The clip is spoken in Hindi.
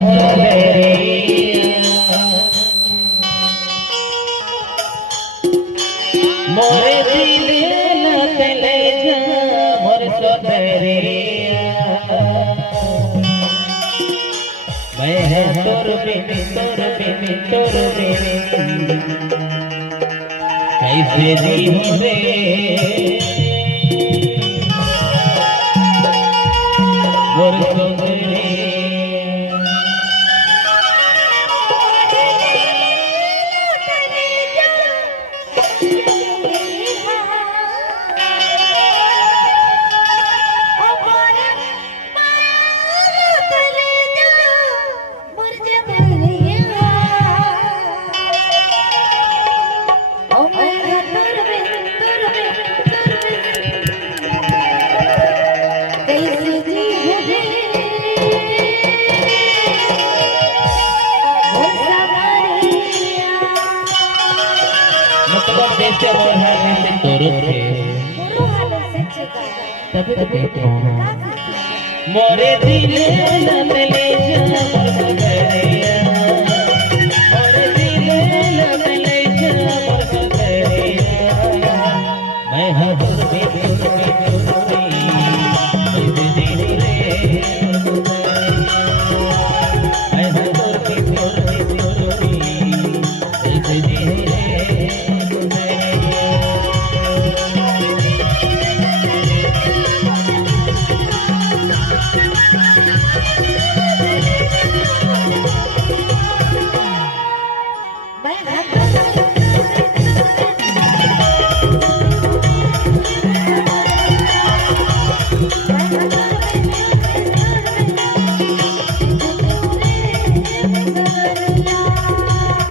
मोरे दिल ले जा मोर सोदरिया मैं है तोर बिन कैसे जीऊं रे मोर सोदरिया जैसे वो हाल से तोरो थे तभी तो कहते हो मोरे दिल न ले जा मोर सोदरिया मोरे दिल न ले जा मोर सोदरिया मैं हर